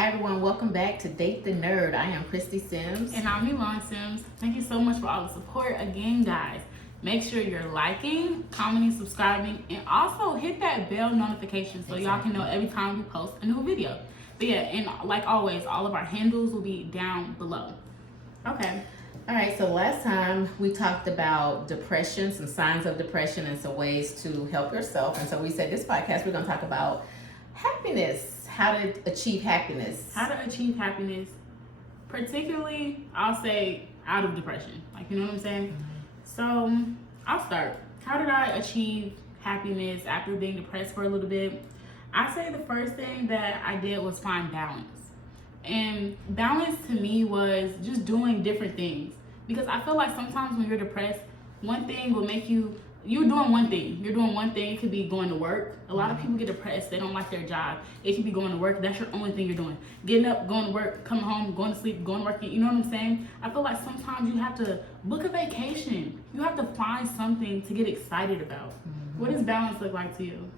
Hi everyone, welcome back to Date the Nerd. I am Christy Sims. And I'm Elon Sims. Thank you so much for all the support. Again, guys, make sure you're liking, commenting, subscribing, and also hit that bell notification so y'all can know every time we post a new video. But yeah, and like always, all of our handles will be down below. Okay. All right, so last time we talked about depression, some signs of depression, and some ways to help yourself. And so we said this podcast, we're going to talk about happiness, how to achieve happiness. How to achieve happiness, particularly, I'll say, out of depression. Like, you know what I'm saying? Mm-hmm. So, I'll start. How did I achieve happiness after being depressed for a little bit? I say the first thing that I did was find balance. And balance to me was just doing different things. Because I feel like sometimes when you're depressed, one thing will make you're doing one thing. You're doing one thing. It could be going to work. A lot of people get depressed. They don't like their job. It could be going to work. That's your only thing you're doing. Getting up, going to work, coming home, going to sleep, going to work. You know what I'm saying? I feel like sometimes you have to book a vacation. You have to find something to get excited about. Mm-hmm. What does balance look like to you?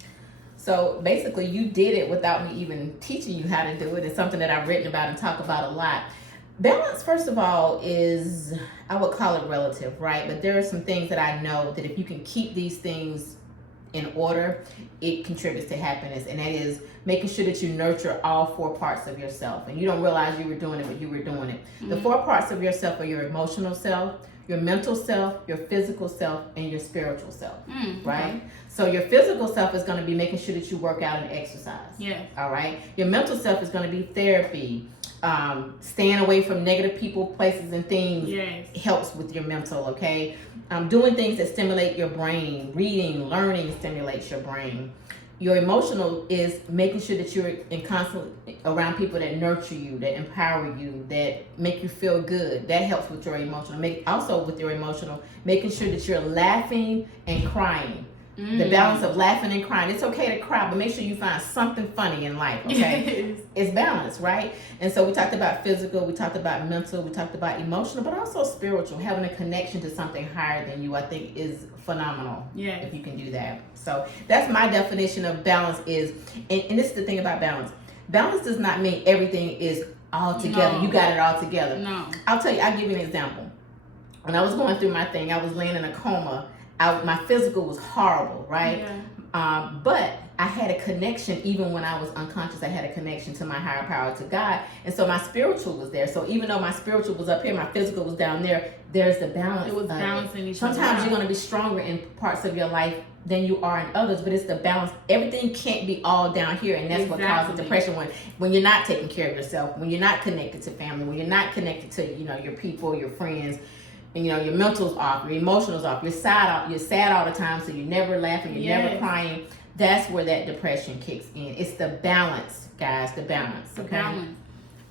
So basically you did it without me even teaching you how to do it. It's something that I've written about and talk about a lot. Balance, first of all, is, I would call it relative, right? But there are some things that I know that if you can keep these things in order, it contributes to happiness. And that is making sure that you nurture all four parts of yourself. And you don't realize you were doing it, but you were doing it. Mm-hmm. The four parts of yourself are your emotional self, your mental self, your physical self, and your spiritual self, right? Okay. So your physical self is going to be making sure that you work out and exercise. Yeah. All right. Your mental self is going to be therapy. Staying away from negative people, places, and things helps with your mental, okay? Doing things that stimulate your brain, reading, learning stimulates your brain. Your emotional is making sure that you're constantly around people that nurture you, that empower you, that make you feel good. That helps with your emotional. Also with your emotional, making sure that you're laughing and crying. The balance of laughing and crying. It's okay to cry, but make sure you find something funny in life, okay? It's balance, right? And so we talked about physical, we talked about mental, we talked about emotional, but also spiritual. Having a connection to something higher than you, I think, is phenomenal. Yeah. If you can do that. So that's my definition of balance is, and this is the thing about balance. Balance does not mean everything is all together. No. You got it all together. No. I'll tell you, I'll give you an example. When I was going through my thing, I was laying in a coma. My physical was horrible, right? Yeah. But I had a connection even when I was unconscious. I had a connection to my higher power, to God. And so my spiritual was there. So even though my spiritual was up here, my physical was down there, there's the balance. It was balancing each other. Sometimes you're going to be stronger in parts of your life than you are in others, but it's the balance. Everything can't be all down here, and that's what causes depression when you're not taking care of yourself, when you're not connected to family, when you're not connected to your people, your friends. And your mental's off, your emotional's off, you're sad all the time, so you're never laughing, you're never crying. That's where that depression kicks in. It's the balance, guys, the balance. Okay? The balance.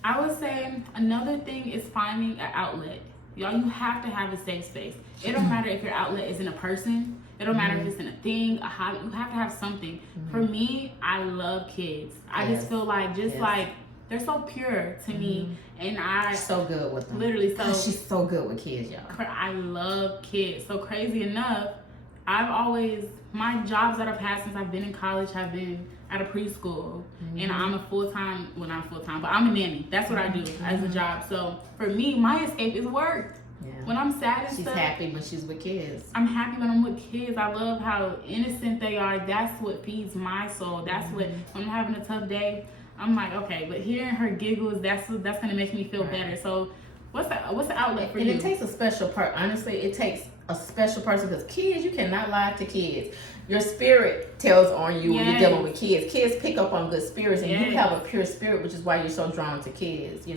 I would say another thing is finding an outlet. Y'all, you have to have a safe space. It don't matter if your outlet is in a person. It don't matter if it's in a thing, a hobby. You have to have something. For me, I love kids. I just feel like they're so pure to me, and I so good with them. Literally, so she's so good with kids, y'all. I love kids. So crazy enough, my jobs that I've had since I've been in college have been at a preschool, and I'm a full-time, well not full-time, but I'm a nanny. That's what I do as a job. So for me, my escape is work. Yeah. When I'm sad and she's stuff, happy when she's with kids. I'm happy when I'm with kids. I love how innocent they are. That's what feeds my soul. That's what, when I'm having a tough day, I'm like, okay, but hearing her giggles, that's gonna make me feel better. So what's the outlet for you? And it takes a special part. Honestly, it takes a special person, because kids, you cannot lie to kids. Your spirit tells on you when you're dealing with kids. Kids pick up on good spirits, and you have a pure spirit, which is why you're so drawn to kids.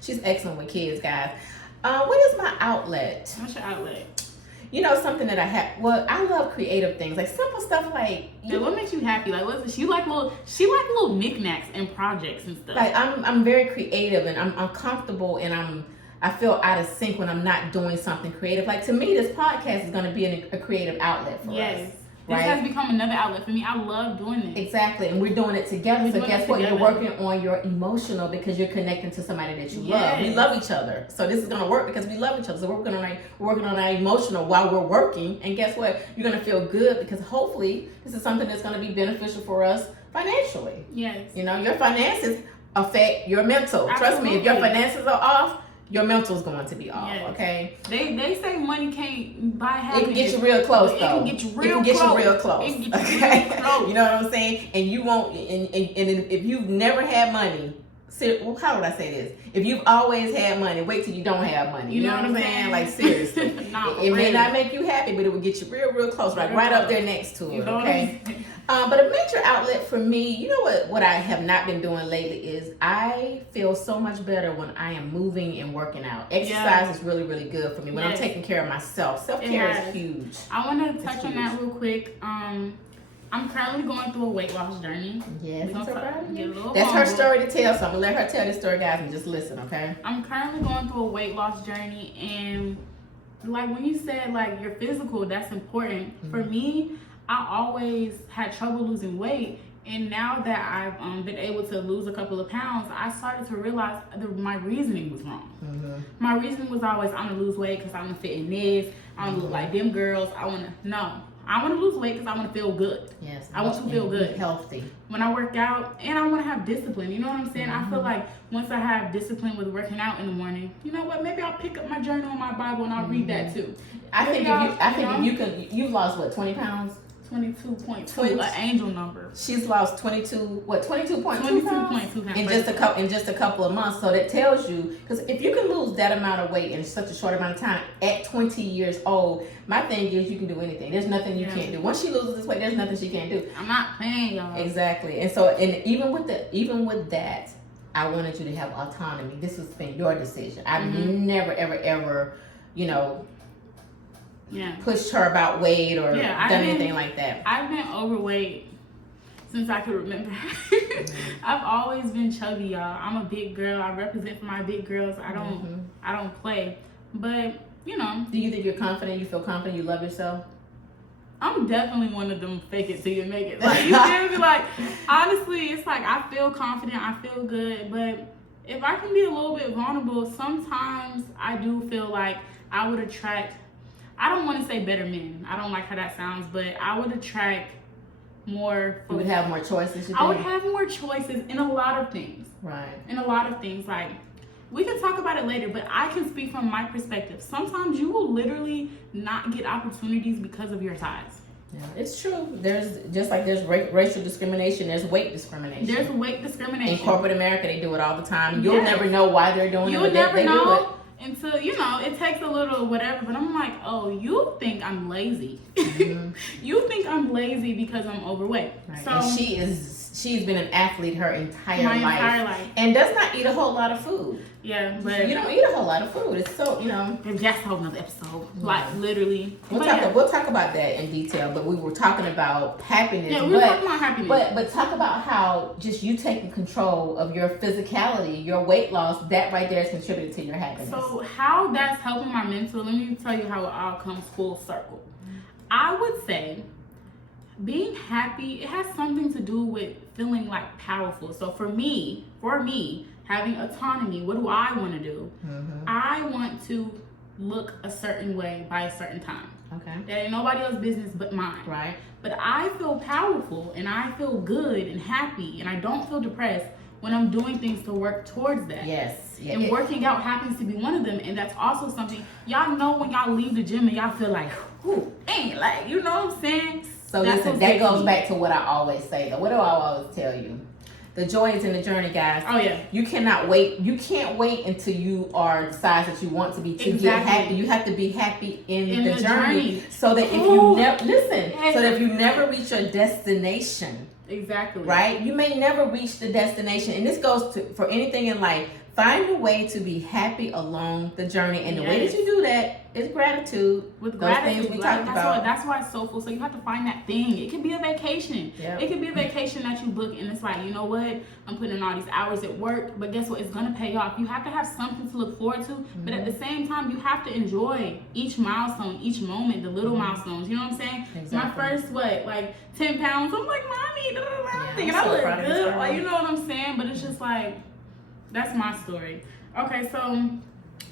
She's excellent with kids, guys. What is my outlet? What's your outlet? Something that I have. Well, I love creative things, like simple stuff. Like, what makes you happy? Like, what's it? She like little knickknacks and projects and stuff. Like, I'm very creative, and I'm comfortable, and I feel out of sync when I'm not doing something creative. Like, to me, this podcast is going to be a creative outlet for us. This has become another outlet for me. I love doing this. Exactly, and we're doing it together. So guess what? You're working on your emotional, because you're connecting to somebody that you love. We love each other. So this is going to work because we love each other. So we're working on our emotional while we're working. And guess what? You're going to feel good, because hopefully this is something that's going to be beneficial for us financially. Yes. Your finances affect your mental. Absolutely. Trust me, if your finances are off, your mental is going to be off. Yes. Okay. They say money can't buy happiness. It can get you real close, though. It can get you real close. It can get you real close. You know what I'm saying? And you won't. And if you've never had money, well, how would I say this? If you've always had money, wait till you don't have money. You know what I'm saying? Like, seriously. It may not make you happy, but it will get you real close, like right up there next to it. Okay. But a major outlet for me, you know what I have not been doing lately is I feel so much better when I am moving and working out. Exercise is really, really good for me when I'm taking care of myself. Self-care is huge. I want to touch on that real quick. I'm currently going through a weight loss journey. Yes, that's that's her story to tell, so I'm going to let her tell this story, guys, and just listen, okay? I'm currently going through a weight loss journey, and like when you said like your physical, that's important. For me, I always had trouble losing weight, and now that I've been able to lose a couple of pounds, I started to realize my reasoning was wrong. My reasoning was always, I'm going to lose weight because I want to fit in this, I want to look like them girls, I want to lose weight because I want to feel good. Yes. I want to feel good. Healthy. When I work out, and I want to have discipline. You know what I'm saying? I feel like once I have discipline with working out in the morning, you know what? Maybe I'll pick up my journal and my Bible and I'll read that too. I think if you've lost what, 20 pounds? 22.2, an angel number. She's lost 22.2 pounds in just a couple of months. So that tells you, because if you can lose that amount of weight in such a short amount of time at 20 years old, my thing is you can do anything. There's nothing you can't do. Once she loses this weight, there's nothing she can't do. I'm not playing, y'all. Exactly. And so, and even with that, I wanted you to have autonomy. This was been your decision. I've never, ever, pushed her about weight or done anything like that. I've been overweight since I could remember. I've always been chubby, y'all. I'm a big girl. I represent for my big girls. I don't play. But, Do you think you're confident? You feel confident? You love yourself? I'm definitely one of them fake it till you make it. Like, you feel me? Like, honestly, it's like I feel confident. I feel good. But if I can be a little bit vulnerable, sometimes I do feel like I would attract, I don't want to say better men. I don't like how that sounds, but I would attract more. You would have more choices, you think? I would have more choices in a lot of things. Right. In a lot of things. Like, we can talk about it later, but I can speak from my perspective. Sometimes you will literally not get opportunities because of your size. Yeah, it's true. There's just like there's racial discrimination, there's weight discrimination. There's weight discrimination. In corporate America, they do it all the time. You'll never know why they're doing it. You'll never know until, it takes a little whatever. But I'm like, oh, you think I'm lazy. You think I'm lazy because I'm overweight. Right. So and she's been an athlete her entire life. And does not eat a whole lot of food. Yeah, but you don't eat a whole lot of food. It's so, that's a whole nother episode. Like, literally. We'll talk about that in detail, but we were talking about happiness. Yeah, we were talking about happiness. But talk about how just you taking control of your physicality, your weight loss, that right there is contributing to your happiness. So how that's helping my mental, let me tell you how it all comes full circle. I would say being happy, it has something to do with feeling like powerful. So for me, having autonomy, what do I want to do? I want to look a certain way by a certain time. Okay. That ain't nobody else's business but mine. Right. But I feel powerful and I feel good and happy and I don't feel depressed when I'm doing things to work towards that. Yes. Yeah, and working out happens to be one of them. And that's also something, y'all know when y'all leave the gym and y'all feel like, ooh, dang, like, you know what I'm saying? So listen, that goes back to what I always say, though. What do I always tell you? The joy is in the journey, guys. Oh, yeah. You cannot wait. You can't wait until you are the size that you want to be to get happy. You have to be happy in the journey. So that if you so that if you never reach your destination. Exactly. Right? You may never reach the destination. And this goes for anything in life. Find a way to be happy along the journey. And the way that you do that is gratitude. With those gratitude, things we talked about. That's why it's so full. So you have to find that thing. It could be a vacation. Yep. It could be a vacation that you book and it's like, you know what? I'm putting in all these hours at work, but guess what? It's going to pay off. You have to have something to look forward to, but at the same time, you have to enjoy each milestone, each moment, the little milestones. You know what I'm saying? Exactly. My first, 10 pounds, I'm like, mommy, I'm thinking I'm so I look proud of good. this Like, you know what I'm saying? But it's just like, that's my story. Okay, so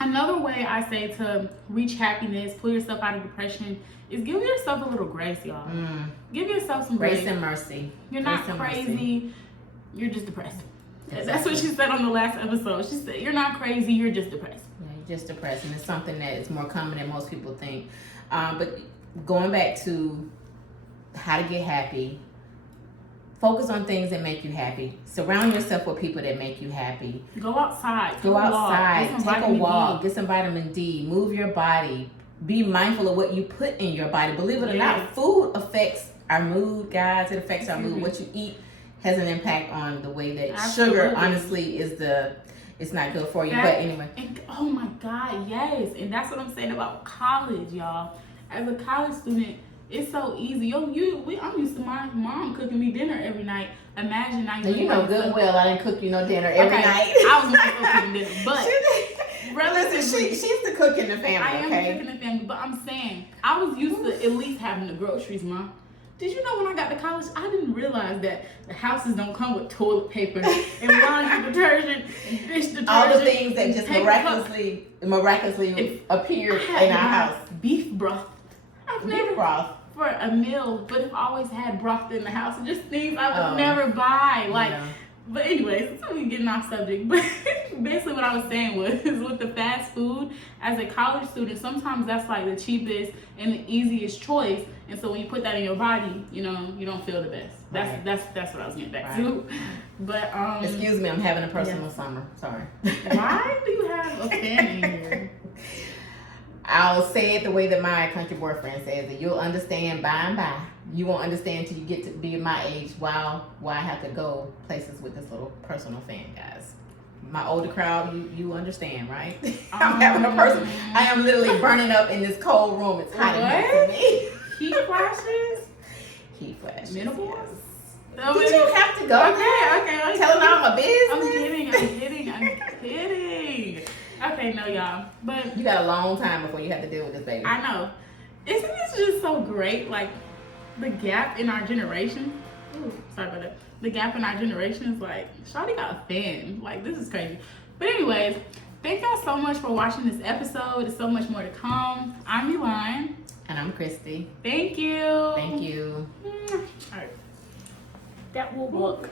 another way I say to reach happiness, pull yourself out of depression, is give yourself a little grace, y'all. Give yourself some grace. Grace and mercy. You're not crazy. You're just depressed. Exactly. That's what she said on the last episode. She said, "You're not crazy. You're just depressed." Yeah, you're just depressed, and it's something that is more common than most people think. But going back to how to get happy, focus on things that make you happy. Surround yourself with people that make you happy. Go outside. Go outside. Take a walk. Get some vitamin D. Move your body. Be mindful of what you put in your body. Believe it or not, food affects our mood, guys. It affects our mood. What you eat has an impact on the way that sugar, honestly, it's not good for you. But anyway. And, oh my God, yes. And that's what I'm saying about college, y'all. As a college student, it's so easy. I'm used to my mom cooking me dinner every night. Imagine now you know good well I didn't cook you no dinner every night. I was not cooking dinner, but listen, she's the cook in the family. I am the cook in the family, but I'm saying I was used to at least having the groceries, Mom. Did you know when I got to college, I didn't realize that the houses don't come with toilet paper and laundry detergent and dish detergent. All the things that just miraculously appeared in our house. Beef broth. Beef broth. For a meal, but I've always had broth in the house. And just things I would never buy. But anyways, so we getting off subject. But basically what I was saying was with the fast food, as a college student, sometimes that's like the cheapest and the easiest choice. And so when you put that in your body, you don't feel the best. That's what I was getting back to. But excuse me, I'm having a personal summer. Sorry. Why do you have a fan in here? I'll say it the way that my country boyfriend says it. You'll understand by and by. You won't understand till you get to be my age. Why I have to go places with this little personal fan, guys. My older crowd, you understand, right? I'm having a person. I am literally burning up in this cold room. It's hot in here for me. Heat flashes. Heat flashes. Menopause. Yes. Did you have to go? Okay. Tell them I'm a business. I'm kidding. Okay, no, y'all. But you got a long time before you have to deal with this baby. I know. Isn't this just so great? Like, the gap in our generation. Ooh, sorry about that. The gap in our generation is like, Shawty got a fan. Like, this is crazy. But anyways, thank y'all so much for watching this episode. There's so much more to come. I'm Eline. And I'm Christy. Thank you. Thank you. All right. That will work.